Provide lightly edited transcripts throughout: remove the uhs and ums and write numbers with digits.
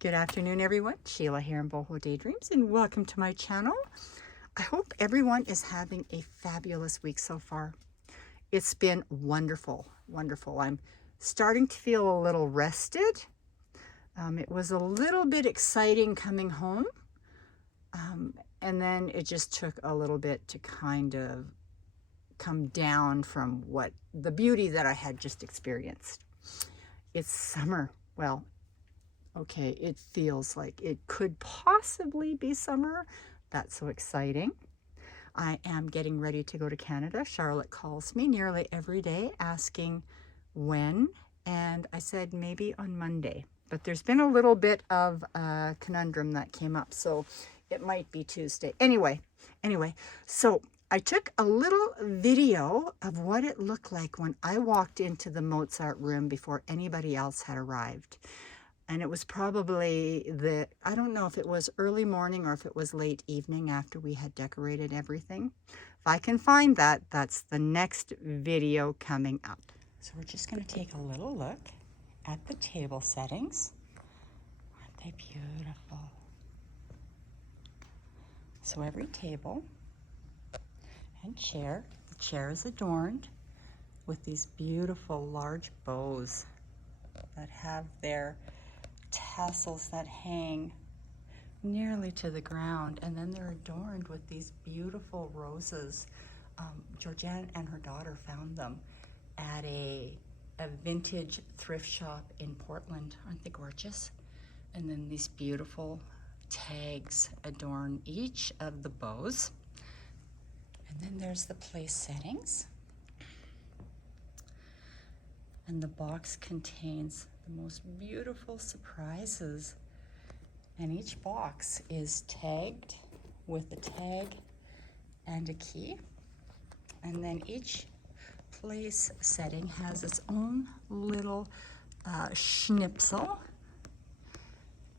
Good afternoon, everyone. Sheila here in Boho Daydreams, and welcome to my channel. I hope everyone is having a fabulous week so far. It's been wonderful, wonderful. I'm starting to feel a little rested. It was a little bit exciting coming home, and then it just took a little bit to kind of come down from what the beauty that I had just experienced. It's summer. Well, okay, it feels like it could possibly be summer. That's so exciting. I am getting ready to go to Canada. Charlotte calls me nearly every day asking when, and I said maybe on Monday. But there's been a little bit of a conundrum that came up, so it might be Tuesday. Anyway, so I took a little video of what it looked like when I walked into the Mozart room before anybody else had arrived. And it was probably I don't know if it was early morning or if it was late evening after we had decorated everything. If I can find that, that's the next video coming up. So we're just going to take a little look at the table settings. Aren't they beautiful? So every table and chair, the chair is adorned with these beautiful large bows that have their tassels that hang nearly to the ground, and then they're adorned with these beautiful roses. Georganne and her daughter found them at a vintage thrift shop in Portland. Aren't they gorgeous? And then these beautiful tags adorn each of the bows. And then there's the place settings. And the box contains the most beautiful surprises. And each box is tagged with a tag and a key. And then each place setting has its own little schnipsel.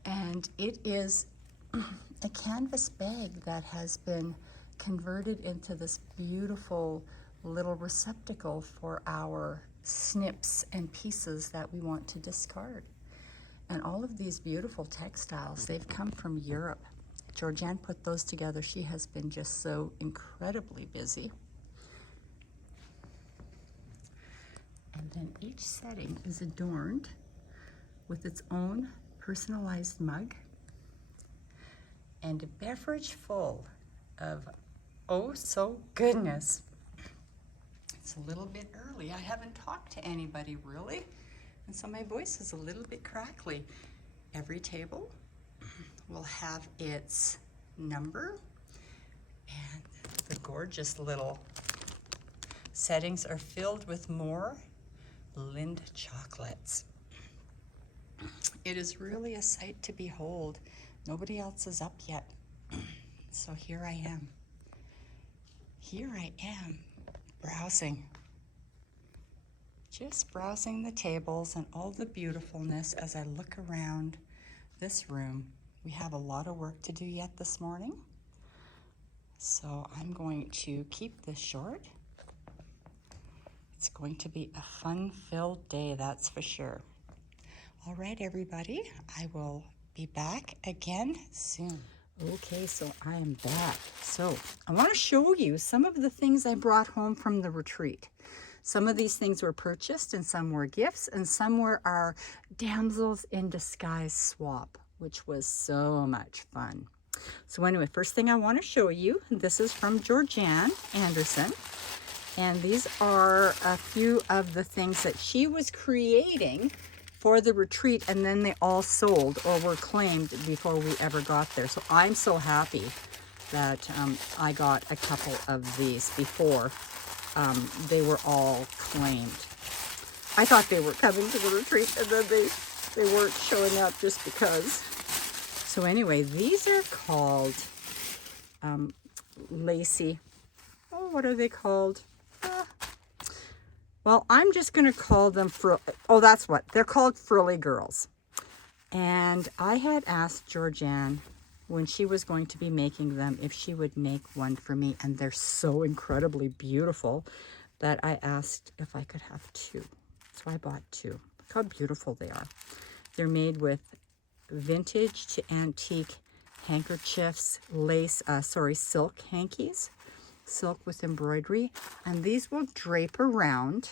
And it is a canvas bag that has been converted into this beautiful little receptacle for our snips and pieces that we want to discard. And all of these beautiful textiles, they've come from Europe. Georganne put those together. She has been just so incredibly busy. And then each setting is adorned with its own personalized mug and a beverage full of oh so goodness. It's a little bit early. I haven't talked to anybody really, and so my voice is a little bit crackly. Every table will have its number, and the gorgeous little settings are filled with more Lind chocolates. It is really a sight to behold. Nobody else is up yet, so here I am. Here I am. Browsing, just browsing the tables and all the beautifulness as I look around this room. We have a lot of work to do yet this morning, so I'm going to keep this short. It's going to be a fun-filled day, that's for sure. All right, everybody, I will be back again soon. Okay, so I am back. So I want to show you some of the things I brought home from the retreat. Some of these things were purchased and some were gifts and some were our Damsels in Disguise swap, which was so much fun. So anyway, first thing I want to show you, this is from Georganne Anderson. And these are a few of the things that she was creating for the retreat, and then they all sold or were claimed before we ever got there. So I'm so happy that I got a couple of these before they were all claimed. I thought they were coming to the retreat, and then they weren't showing up just because. So anyway, these are called lacy. Oh, what are they called? Well, I'm just going to call them that's what they're called, Frilly Girls. And I had asked Georganne when she was going to be making them if she would make one for me, and they're so incredibly beautiful that I asked if I could have two. So I bought two. Look how beautiful they are. They're made with vintage to antique handkerchiefs, lace, silk hankies, silk with embroidery. And these will drape around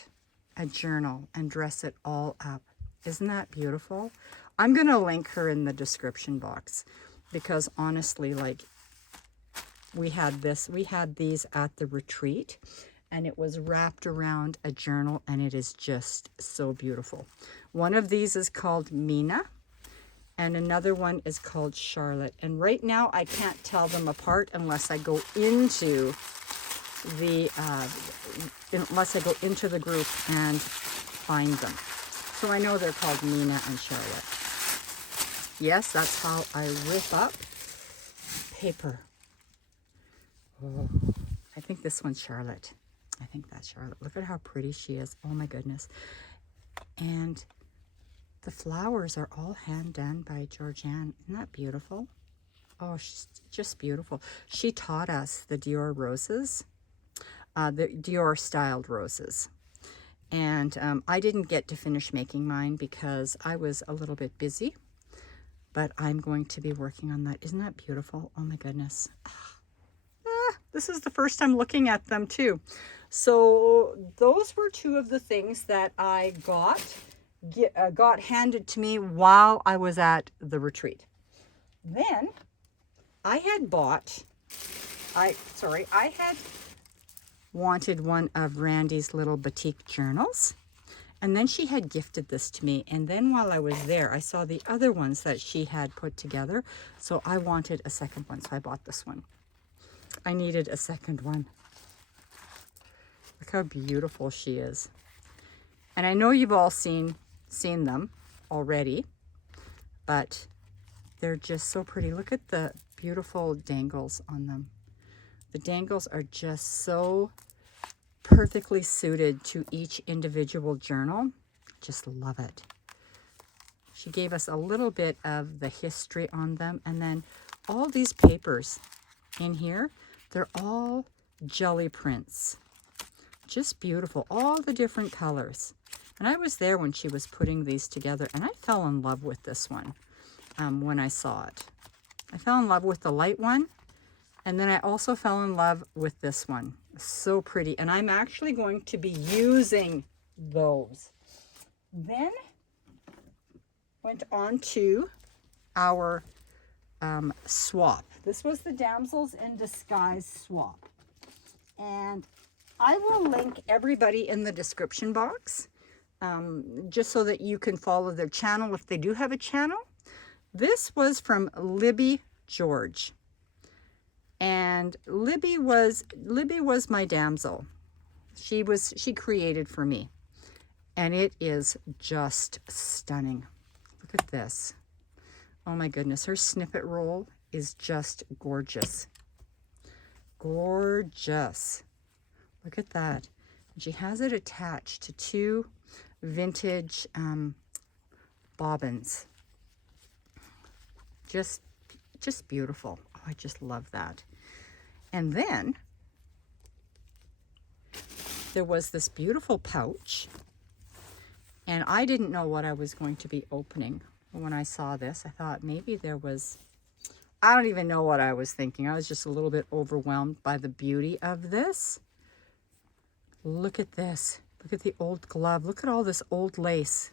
a journal and dress it all up. Isn't that beautiful? I'm going to link her in the description box because honestly, like, we had these at the retreat, and it was wrapped around a journal, and it is just so beautiful. One of these is called Mina, and another one is called Charlotte. And right now I can't tell them apart unless I go into the group and find them. So I know they're called Mina and Charlotte. Yes, that's how I rip up paper. Oh, I think this one's Charlotte. I think that's Charlotte. Look at how pretty she is. Oh my goodness. And the flowers are all hand done by Georganne. Isn't that beautiful? Oh, she's just beautiful. She taught us the Dior roses, the Dior styled roses. And I didn't get to finish making mine because I was a little bit busy, but I'm going to be working on that. Isn't that beautiful? Oh my goodness. This is the first time looking at them too. So those were two of the things that I got handed to me while I was at the retreat. Then I had wanted one of Randi's little batik journals, and then she had gifted this to me. And then while I was there, I saw the other ones that she had put together, so I wanted a second one, so I bought this one. I needed a second one. Look how beautiful she is. And I know you've all seen them already, but they're just so pretty. Look at the beautiful dangles on them. The dangles are just so perfectly suited to each individual journal. Just love it. She gave us a little bit of the history on them, and then all these papers in here, they're all jelly prints. Just beautiful, all the different colors. And I was there when she was putting these together, and I fell in love with this one when I saw it. I fell in love with the light one, and then I also fell in love with this one. So pretty, and I'm actually going to be using those. Then went on to our swap. This was the Damsels in Disguise swap, and I will link everybody in the description box just so that you can follow their channel if they do have a channel. This was from Libby George, and Libby was my damsel. She created for me, and it is just stunning. Look at this. Oh my goodness, her snippet roll is just gorgeous. Gorgeous. Look at that. And she has it attached to two vintage bobbins. Just beautiful. Oh, I just love that. And then there was this beautiful pouch, and I didn't know what I was going to be opening. When I saw this, I thought maybe there was, I don't even know what I was thinking. I was just a little bit overwhelmed by the beauty of this. Look at this. Look at the old glove. Look at all this old lace.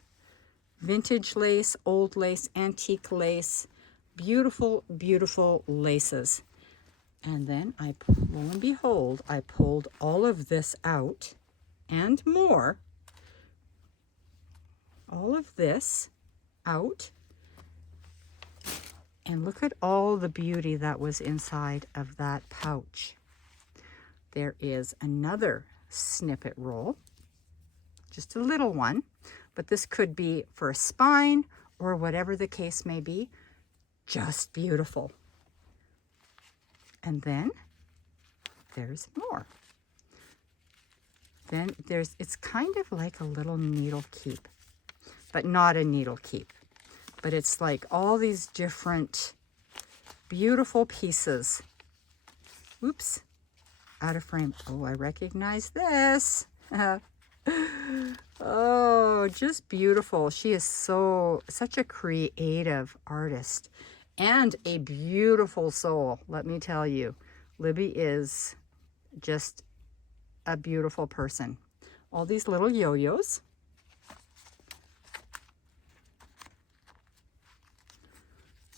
Vintage lace, old lace, antique lace. Beautiful, beautiful laces. And then lo and behold, I pulled all of this out and more. All of this out, and look at all the beauty that was inside of that pouch. There is another snippet roll, just a little one, but this could be for a spine or whatever the case may be. Just beautiful. And then there's more. Then it's kind of like a little needle keep, but not a needle keep. But it's like all these different beautiful pieces. Oops, out of frame. Oh, I recognize this. Oh, just beautiful. She is such a creative artist and a beautiful soul. Let me tell you, Libby is just a beautiful person. All these little yo-yos.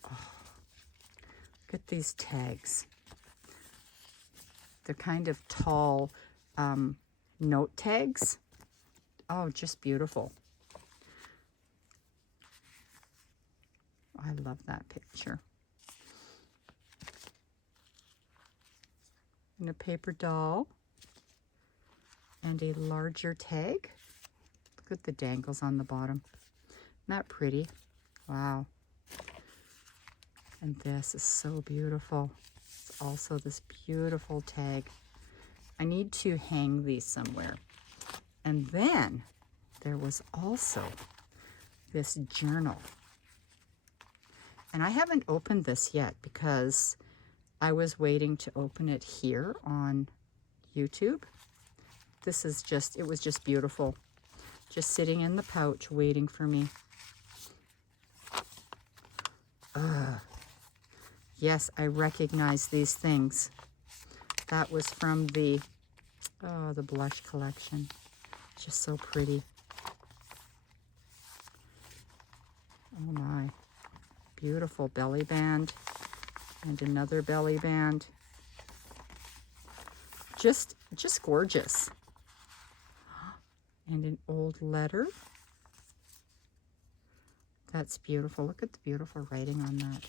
Oh, look at these tags. They're kind of tall note tags. Oh, just beautiful. I love that picture. And a paper doll. And a larger tag. Look at the dangles on the bottom. Isn't that pretty? Wow. And this is so beautiful. It's also this beautiful tag. I need to hang these somewhere. And then there was also this journal. And I haven't opened this yet because I was waiting to open it here on YouTube. This is it was just beautiful. Just sitting in the pouch waiting for me. Yes, I recognize these things. That was from the blush collection. Just so pretty. Oh my. Beautiful belly band. And another belly band. Just gorgeous. And an old letter. That's beautiful. Look at the beautiful writing on that.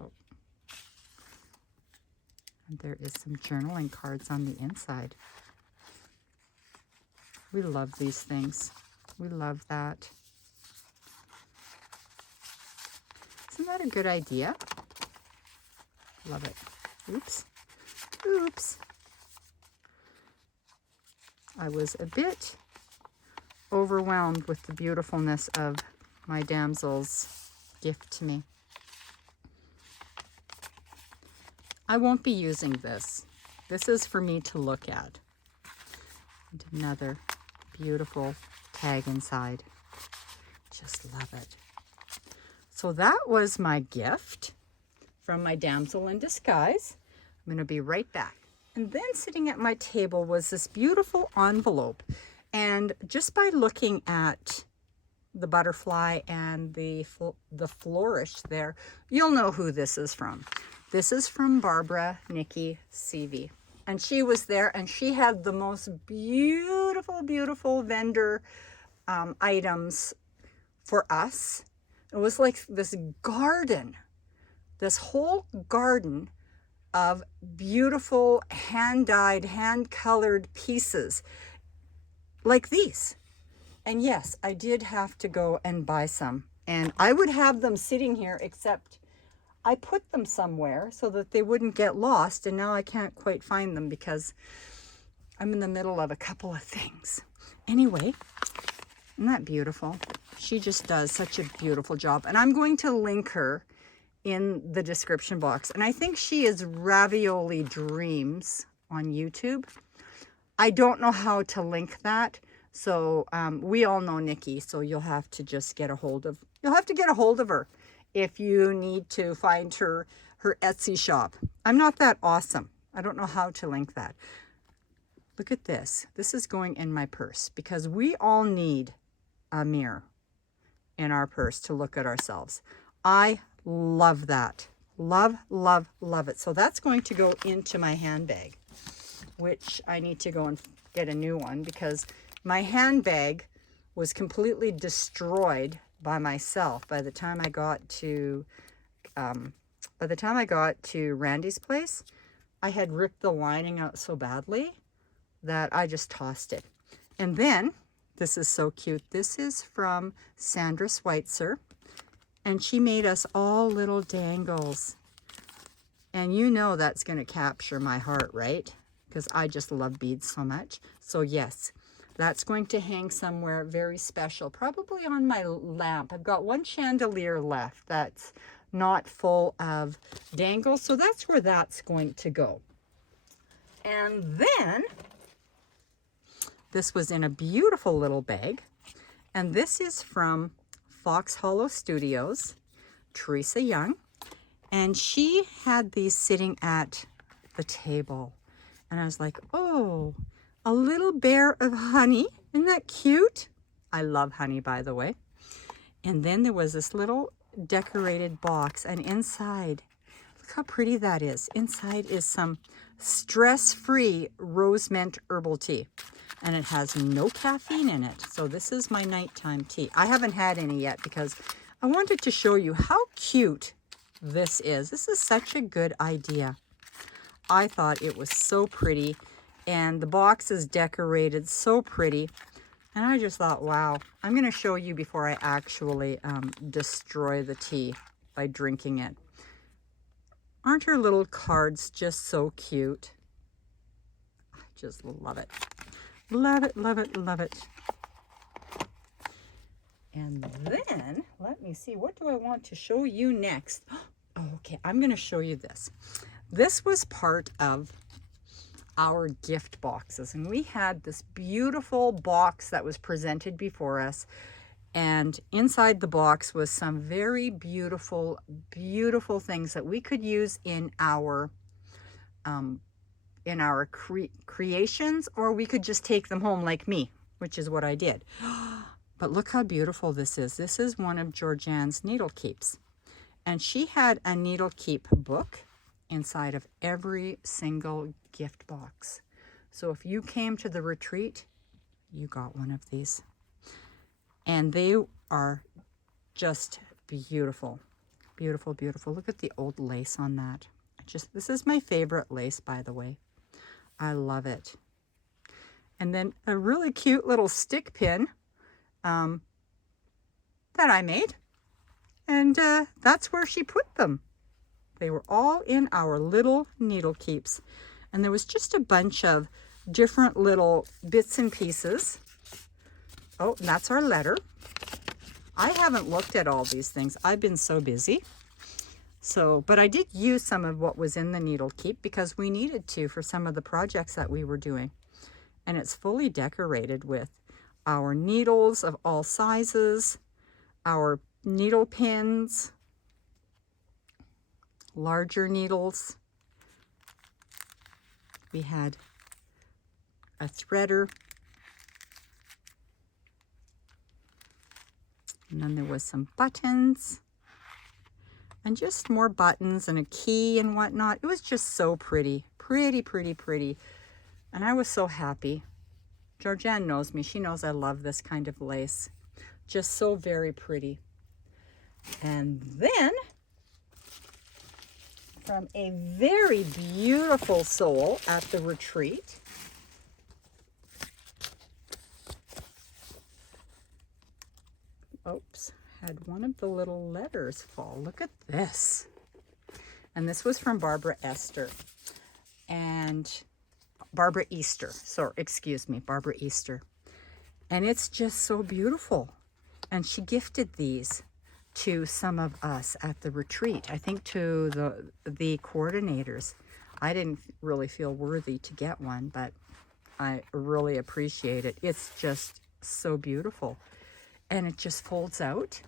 Oh. And there is some journaling cards on the inside. We love these things. We love that. Isn't that a good idea? Love it. Oops. Oops. I was a bit overwhelmed with the beautifulness of my damsel's gift to me. I won't be using this. This is for me to look at. And another beautiful tag inside. Just love it. So that was my gift from my damsel in disguise. I'm going to be right back. And then sitting at my table was this beautiful envelope. And just by looking at the butterfly and the flourish there, you'll know who this is from. This is from Barbara Nikki Seavey. And she was there and she had the most beautiful, beautiful vendor items for us. It was like this garden, this whole garden of beautiful hand-dyed, hand-colored pieces like these. And yes, I did have to go and buy some. And I would have them sitting here, except I put them somewhere so that they wouldn't get lost. And now I can't quite find them because I'm in the middle of a couple of things. Anyway, isn't that beautiful? She just does such a beautiful job. And I'm going to link her in the description box. And I think she is Raviolee Dreams on YouTube. I don't know how to link that. So we all know Nikki, so you'll have to just get a hold of her if you need to find her Etsy shop. I'm not that awesome. I don't know how to link that. Look at this. This is going in my purse because we all need a mirror in our purse to look at ourselves. I love that. Love, love, love it. So that's going to go into my handbag, which I need to go and get a new one because my handbag was completely destroyed by myself by the time I got to Randi's place. I had ripped the lining out so badly that I just tossed it. And then this is so cute. This is from Sandra Schweitzer. And she made us all little dangles. And you know that's going to capture my heart, right? Because I just love beads so much. So yes, that's going to hang somewhere very special, probably on my lamp. I've got one chandelier left that's not full of dangles. So that's where that's going to go. And then this was in a beautiful little bag. And this is from Foxhollow Studios, Teresa Young. And she had these sitting at the table. And I was like, oh, a little bear of honey. Isn't that cute? I love honey, by the way. And then there was this little decorated box, and inside, look how pretty that is. Inside is some stress-free rose mint herbal tea, and it has no caffeine in it. So this is my nighttime tea. I haven't had any yet because I wanted to show you how cute this is. This is such a good idea. I thought it was so pretty, and the box is decorated so pretty. And I just thought, wow, I'm going to show you before I actually destroy the tea by drinking it. Aren't her little cards just so cute? I just love it. Love it, love it, love it. And then, let me see, what do I want to show you next? Oh, okay, I'm going to show you this. This was part of our gift boxes, and we had this beautiful box that was presented before us, and inside the box was some very beautiful things that we could use in our creations, or we could just take them home like me, which is what I did. But look how beautiful this is. This is one of Georganne's needle keeps, and she had a needle keep book inside of every single gift box. So if you came to the retreat, you got one of these. And they are just beautiful. Beautiful, beautiful. Look at the old lace on that. This is my favorite lace, by the way. I love it. And then a really cute little stick pin that I made. And that's where she put them. They were all in our little needle keeps. And there was just a bunch of different little bits and pieces. Oh, and that's our letter. I haven't looked at all these things. I've been so busy. But I did use some of what was in the needle keep because we needed to for some of the projects that we were doing. And it's fully decorated with our needles of all sizes, our needle pins, larger needles. We had a threader. And then there was some buttons. And just more buttons and a key and whatnot. It was just so pretty. Pretty, pretty, pretty. And I was so happy. Georganne knows me. She knows I love this kind of lace. Just so very pretty. And then, from a very beautiful soul at the retreat, oops, had one of the little letters fall. Look at this. And this was from Barbara Easter. And Barbara Easter. And it's just so beautiful. And she gifted these to some of us at the retreat. I think to the coordinators. I didn't really feel worthy to get one, but I really appreciate it. It's just so beautiful. And it just folds out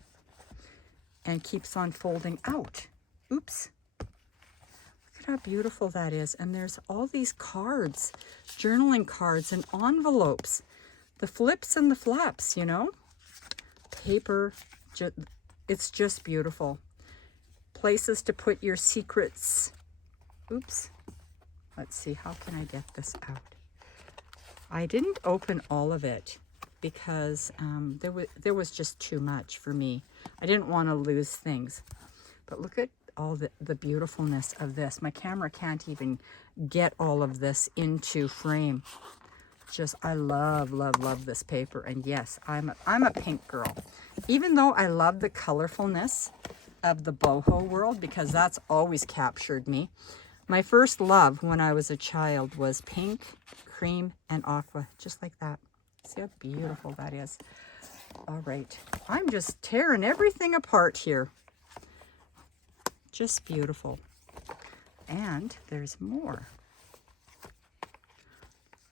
and keeps on folding out. Oops. Look at how beautiful that is. And there's all these cards, journaling cards and envelopes. The flips and the flaps, you know. Paper, it's just beautiful. Places to put your secrets. Oops. Let's see, how can I get this out? I didn't open all of it because there was just too much for me. I didn't want to lose things. But look at all the beautifulness of this. My camera can't even get all of this into frame. I love this paper. And yes, I'm a pink girl. Even though I love the colorfulness of the boho world, because that's always captured me. My first love when I was a child was pink, cream, and aqua, just like that. See how beautiful that is. All right, I'm just tearing everything apart here. Just beautiful. And there's more.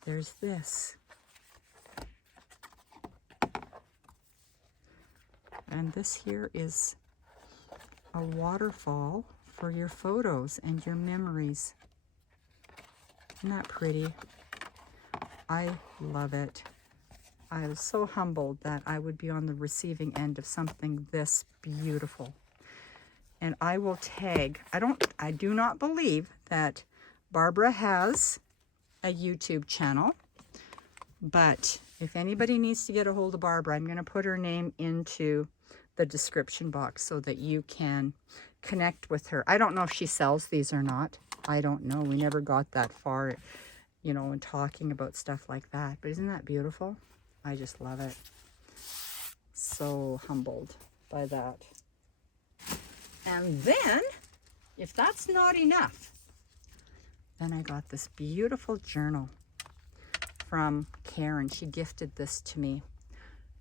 there's this. And this here is a waterfall for your photos and your memories. Isn't that pretty? I love it. I was so humbled that I would be on the receiving end of something this beautiful. And I will tag, I do not believe that Barbara has a YouTube channel, but if anybody needs to get a hold of Barbara, I'm going to put her name into the description box so that you can connect with her. I don't know if she sells these or not. I don't know. We never got that far, you know, in talking about stuff like that. But isn't that beautiful? I just love it. So humbled by that. And then, if that's not enough, then I got this beautiful journal from Karen. She gifted this to me.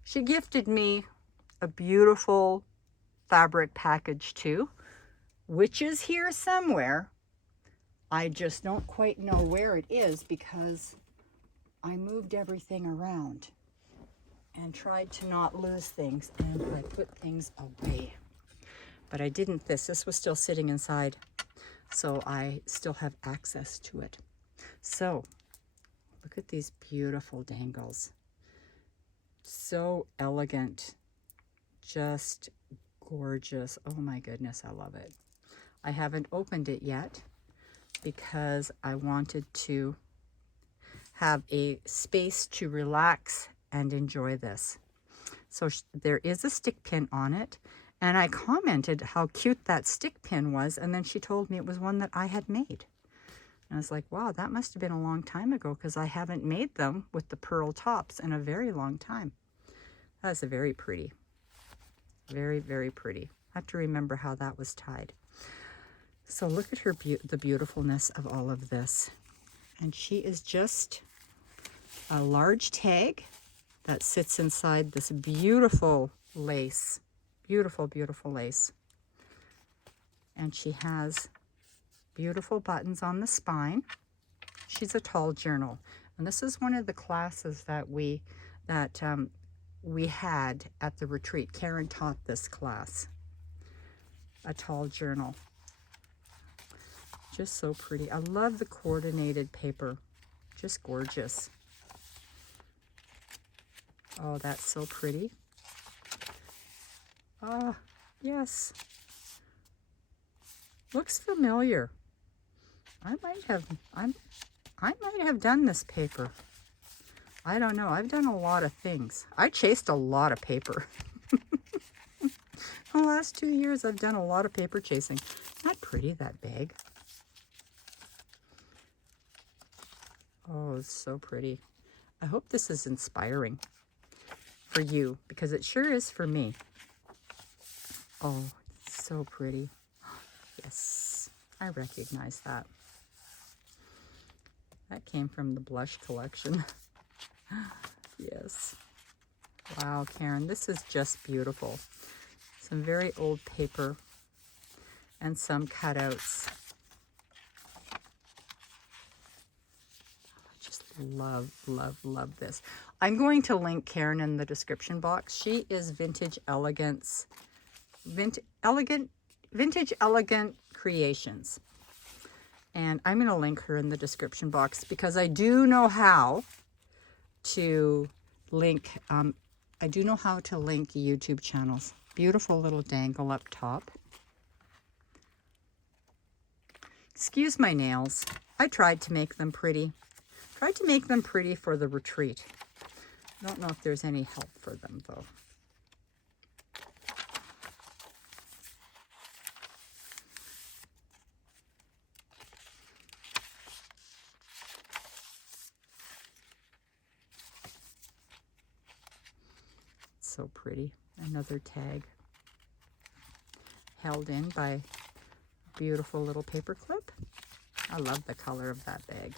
She gifted me a beautiful fabric package too, which is here somewhere. I just don't quite know where it is because I moved everything around and tried to not lose things, and I put things away. But I didn't this was still sitting inside, so I still have access to it. So look at these beautiful dangles. So elegant, just gorgeous. Oh my goodness, I love it. I haven't opened it yet because I wanted to have a space to relax and enjoy this. So there is a stick pin on it, and I commented how cute that stick pin was, and then she told me it was one that I had made. And I was like, wow, that must have been a long time ago because I haven't made them with the pearl tops in a very long time. That's a very pretty. Very, very pretty. I have to remember how that was tied. So look at her the beautifulness of all of this. And she is just a large tag that sits inside this beautiful lace. Beautiful, beautiful lace. And she has beautiful buttons on the spine. She's a tall journal. And this is one of the classes that we had at the retreat. Karen taught this class. A tall journal. Just so pretty. I love the coordinated paper. Just gorgeous. Oh, that's so pretty. Ah, yes. Looks familiar. I might have done this paper. I don't know. I've done a lot of things. I chased a lot of paper. The last 2 years, I've done a lot of paper chasing. Not pretty, that bag. Oh, it's so pretty. I hope this is inspiring for you, because it sure is for me. Oh, it's so pretty. Yes, I recognize that. That came from the blush collection. Yes. Wow, Karen, this is just beautiful. Some very old paper and some cutouts. I just love, love, love this. I'm going to link Karen in the description box. She is Vintage Elegant Creations. And I'm going to link her in the description box because I do know how to link, YouTube channels. Beautiful little dangle up top. Excuse my nails. I tried to make them pretty. Tried to make them pretty for the retreat. I don't know if there's any help for them though. So pretty. Another tag held in by a beautiful little paper clip. I love the color of that bag.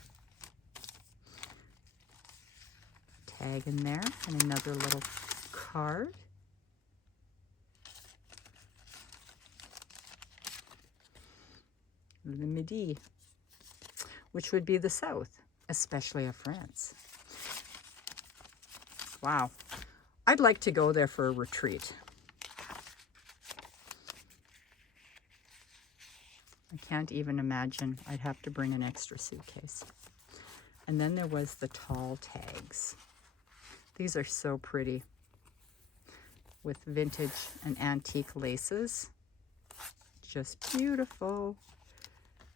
Tag in there and another little card. The Midi, which would be the south. especially of France. Wow. I'd like to go there for a retreat. I can't even imagine. I'd have to bring an extra suitcase. And then there was the tall tags. These are so pretty with vintage and antique laces. Just beautiful.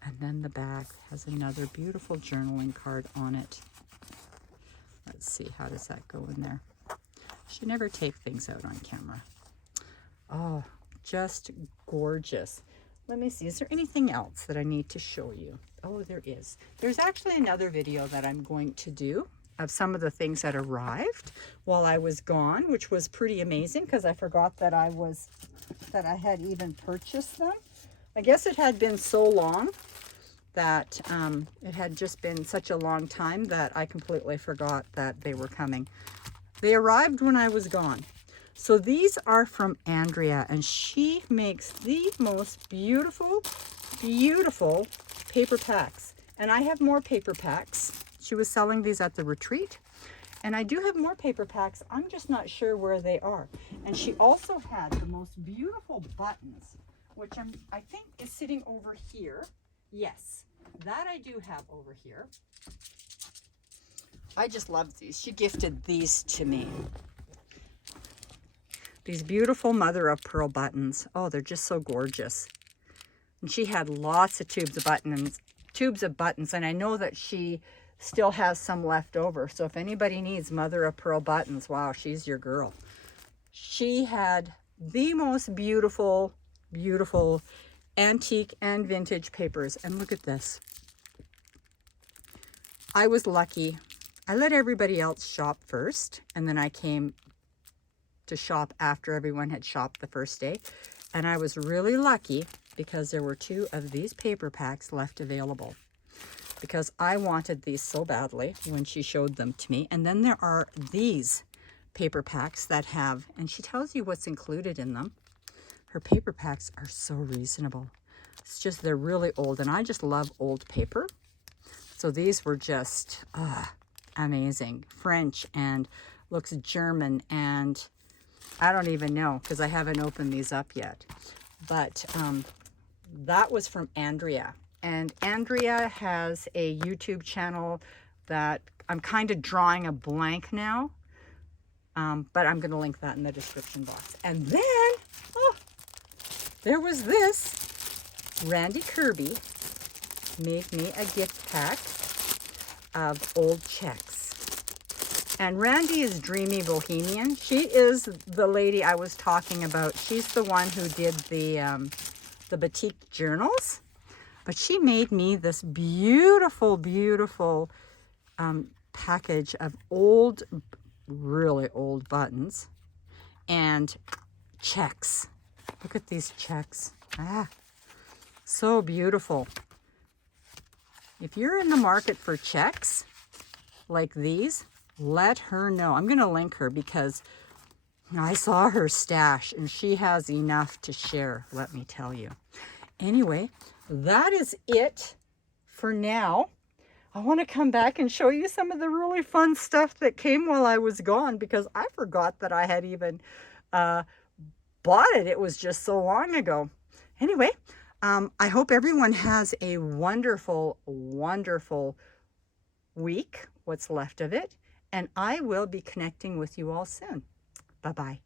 And then the back has another beautiful journaling card on it. Let's see, how does that go in there? Should never take things out on camera. Oh, just gorgeous. Let me see, is there anything else that I need to show you? Oh, there is. There's actually another video that I'm going to do of some of the things that arrived while I was gone, which was pretty amazing because I forgot that I had even purchased them. I guess it had been so long that it had just been such a long time that I completely forgot that they were coming. They arrived when I was gone. So these are from Andrea, and she makes the most beautiful, beautiful paper packs. And I have more paper packs. She was selling these at the retreat. And I do have more paper packs. I'm just not sure where they are. And she also had the most beautiful buttons, which I think is sitting over here. Yes, that I do have over here. I just love these. She gifted these to me. These beautiful mother of pearl buttons. Oh, they're just so gorgeous. And she had lots of tubes of buttons, and I know that she still has some left over. So if anybody needs mother of pearl buttons, wow, she's your girl. She had the most beautiful, beautiful antique and vintage papers. And look at this. I was lucky. I let everybody else shop first, and then I came to shop after everyone had shopped the first day. And I was really lucky because there were 2 of these paper packs left available, because I wanted these so badly when she showed them to me. And then there are these paper packs that have, and she tells you what's included in them. Her paper packs are so reasonable. It's just, they're really old, and I just love old paper. So these were just amazing. French and looks German, and I don't even know because I haven't opened these up yet. But that was from Andrea. And Andrea has a YouTube channel that I'm kind of drawing a blank now. But I'm going to link that in the description box. And then, oh, there was this. Randi Kirby made me a gift pack of old checks. And Randi is Dreamy Bohemian. She is the lady I was talking about. She's the one who did the batik journals. But she made me this beautiful, beautiful package of old, really old buttons and checks. Look at these checks. So beautiful. If you're in the market for checks like these, let her know. I'm going to link her because I saw her stash and she has enough to share, let me tell you. Anyway, that is it for now. I want to come back and show you some of the really fun stuff that came while I was gone, because I forgot that I had even bought it. It was just so long ago. Anyway, I hope everyone has a wonderful, wonderful week, what's left of it. And I will be connecting with you all soon. Bye-bye.